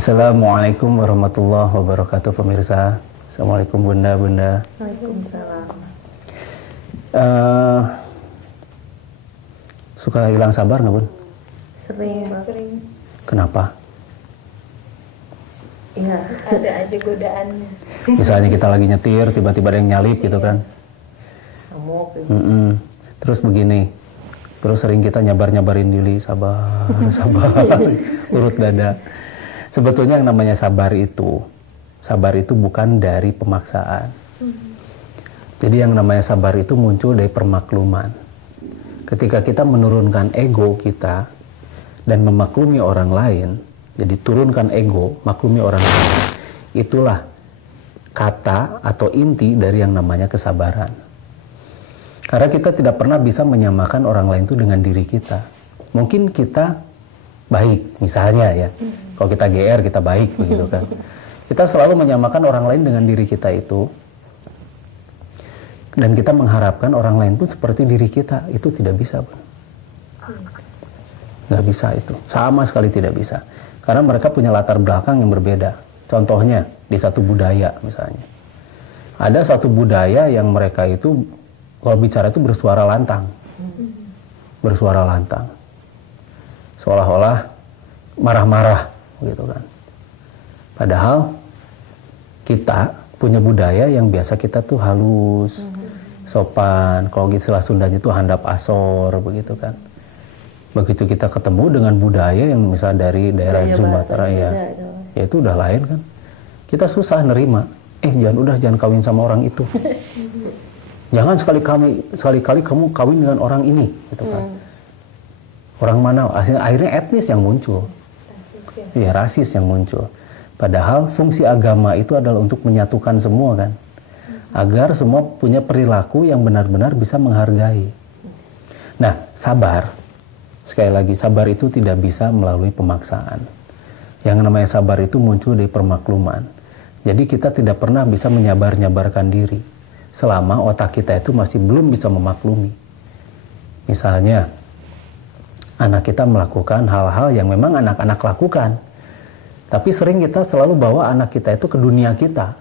Assalamualaikum warahmatullahi wabarakatuh pemirsa. Assalamualaikum bunda-bunda. Waalaikumsalam. Suka hilang sabar nggak bun? Sering, sering. Kenapa? Iya, ada aja godaannya. Misalnya kita lagi nyetir, tiba-tiba ada yang nyalip gitu kan? Ngamuk. Terus begini, terus sering kita nyabar-nyabarin diri, sabar, sabar, urut dada. Sebetulnya yang namanya sabar itu bukan dari pemaksaan. Jadi yang namanya sabar itu muncul dari permakluman. Ketika kita menurunkan ego kita dan memaklumi orang lain, jadi turunkan ego, maklumi orang lain, itulah kata atau inti dari yang namanya kesabaran. Karena kita tidak pernah bisa menyamakan orang lain itu dengan diri kita. Mungkin kita baik, misalnya ya. Kalau kita GR, kita baik, begitu kan. Kita selalu menyamakan orang lain dengan diri kita itu. Dan kita mengharapkan orang lain pun seperti diri kita. Itu tidak bisa, Bun. Nggak bisa itu. Sama sekali tidak bisa. Karena mereka punya latar belakang yang berbeda. Contohnya, di satu budaya misalnya. Ada satu budaya yang mereka itu kalau bicara itu bersuara lantang. Bersuara lantang. Seolah-olah marah-marah gitu kan. Padahal kita punya budaya yang biasa kita tuh halus, sopan. Kalau istilah Sundanya itu handap asor begitu kan. Begitu kita ketemu dengan budaya yang misalnya dari daerah Sumatera ya itu udah lain kan. Kita susah nerima. Jangan kawin sama orang itu. Jangan sekali-kali kamu kawin dengan orang ini, gitu kan. Orang mana? Akhirnya etnis yang muncul. Iya, rasis yang muncul. Padahal fungsi agama itu adalah untuk menyatukan semua kan. Agar semua punya perilaku yang benar-benar bisa menghargai. Nah, sabar. Sekali lagi, sabar itu tidak bisa melalui pemaksaan. Yang namanya sabar itu muncul dari permakluman. Jadi kita tidak pernah bisa menyabar-nyabarkan diri selama otak kita itu masih belum bisa memaklumi. Misalnya, anak kita melakukan hal-hal yang memang anak-anak lakukan. Tapi sering kita selalu bawa anak kita itu ke dunia kita.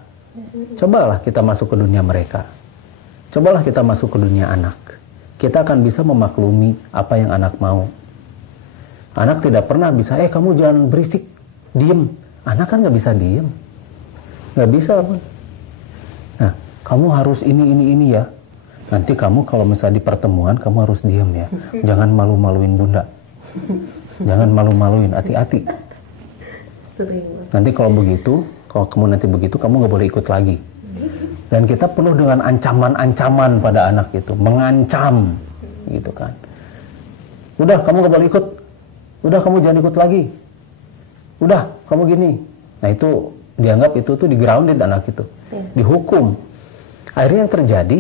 Cobalah kita masuk ke dunia mereka. Cobalah kita masuk ke dunia anak. Kita akan bisa memaklumi apa yang anak mau. Anak tidak pernah bisa, kamu jangan berisik, diem. Anak kan nggak bisa diem. Nggak bisa, Bun. Nah, kamu harus ini ya. Nanti kamu kalau misalnya di pertemuan, kamu harus diem ya. Jangan malu-maluin bunda. Jangan malu-maluin, hati-hati. Nanti kalau kamu nanti begitu, kamu nggak boleh ikut lagi. Dan kita penuh dengan ancaman-ancaman pada anak itu. Mengancam, gitu kan. Udah, kamu nggak boleh ikut. Udah, kamu jangan ikut lagi. Udah, kamu gini. Nah itu, dianggap itu tuh di-grounded anak itu. Dihukum. Akhirnya yang terjadi,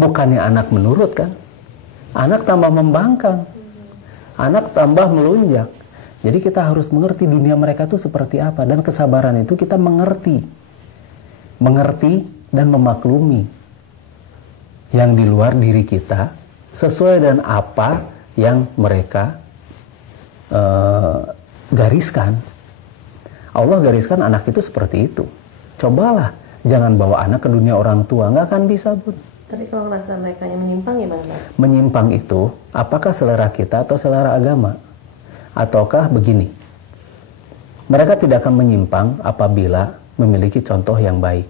bukannya anak menurut kan. Anak tambah membangkang. Anak tambah melunjak. Jadi kita harus mengerti dunia mereka itu seperti apa. Dan kesabaran itu kita mengerti. Mengerti dan memaklumi. Yang di luar diri kita. Sesuai dengan apa yang mereka gariskan. Allah gariskan anak itu seperti itu. Cobalah. Jangan bawa anak ke dunia orang tua. Nggak akan bisa, Bun. Tapi kalau merasa mereka yang menyimpang gimana? Menyimpang itu, apakah selera kita atau selera agama? Ataukah begini, mereka tidak akan menyimpang apabila memiliki contoh yang baik.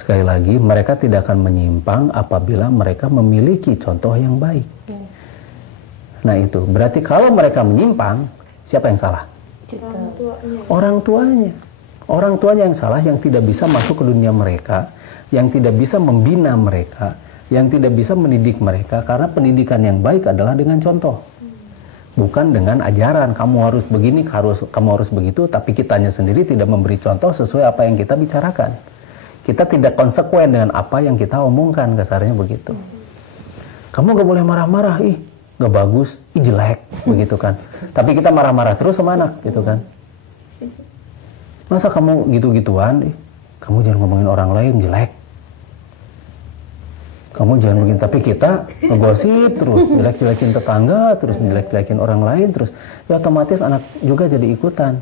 Sekali lagi, mereka tidak akan menyimpang apabila mereka memiliki contoh yang baik. Nah itu, berarti kalau mereka menyimpang, siapa yang salah? Orang tuanya. Orang tuanya yang salah, yang tidak bisa masuk ke dunia mereka, yang tidak bisa membina mereka, yang tidak bisa mendidik mereka, karena pendidikan yang baik adalah dengan contoh. Bukan dengan ajaran, kamu harus begini, kamu harus begitu, tapi kitanya sendiri tidak memberi contoh sesuai apa yang kita bicarakan. Kita tidak konsekuen dengan apa yang kita omongkan, kasarnya begitu. Kamu gak boleh marah-marah, gak bagus, jelek, begitu kan. Tapi kita marah-marah terus sama anak, gitu kan. Masa kamu gitu-gituan, kamu jangan ngomongin orang lain, jelek. kamu jangan begini. Tapi kita ngegosip terus, jelek-jelekin tetangga, terus jelek-jelekin orang lain, terus ya otomatis anak juga jadi ikutan.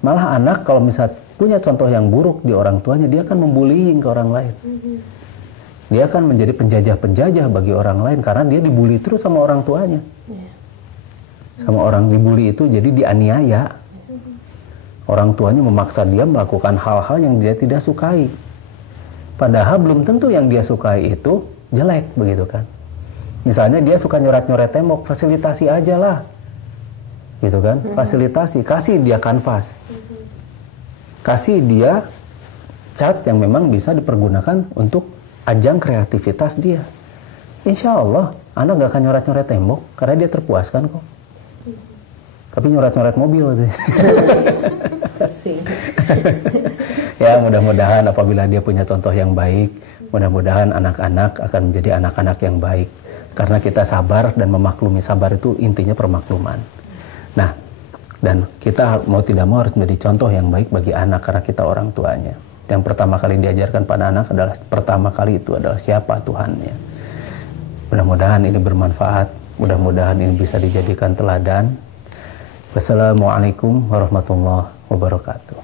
Malah anak kalau misal punya contoh yang buruk di orang tuanya, dia akan membullying ke orang lain. Dia akan menjadi penjajah-penjajah bagi orang lain karena dia dibully terus sama orang tuanya. Sama orang dibully itu jadi dianiaya. Orang tuanya memaksa dia melakukan hal-hal yang dia tidak sukai. Padahal belum tentu yang dia sukai itu jelek, begitu kan. Misalnya dia suka nyoret-nyoret tembok, fasilitasi aja lah. Gitu kan, fasilitasi, kasih dia kanvas. Kasih dia cat yang memang bisa dipergunakan untuk ajang kreativitas dia. Insya Allah, anak gak akan nyoret-nyoret tembok karena dia terpuaskan kok. Tapi nyoret-nyoret mobil gitu. Ya, mudah-mudahan apabila dia punya contoh yang baik, mudah-mudahan anak-anak akan menjadi anak-anak yang baik. Karena kita sabar dan memaklumi, sabar itu intinya permakluman. Nah, dan kita mau tidak mau harus menjadi contoh yang baik bagi anak karena kita orang tuanya. Yang pertama kali diajarkan pada anak adalah pertama kali itu adalah siapa Tuhannya. Mudah-mudahan ini bermanfaat, mudah-mudahan ini bisa dijadikan teladan. Wassalamualaikum warahmatullahi wabarakatuh.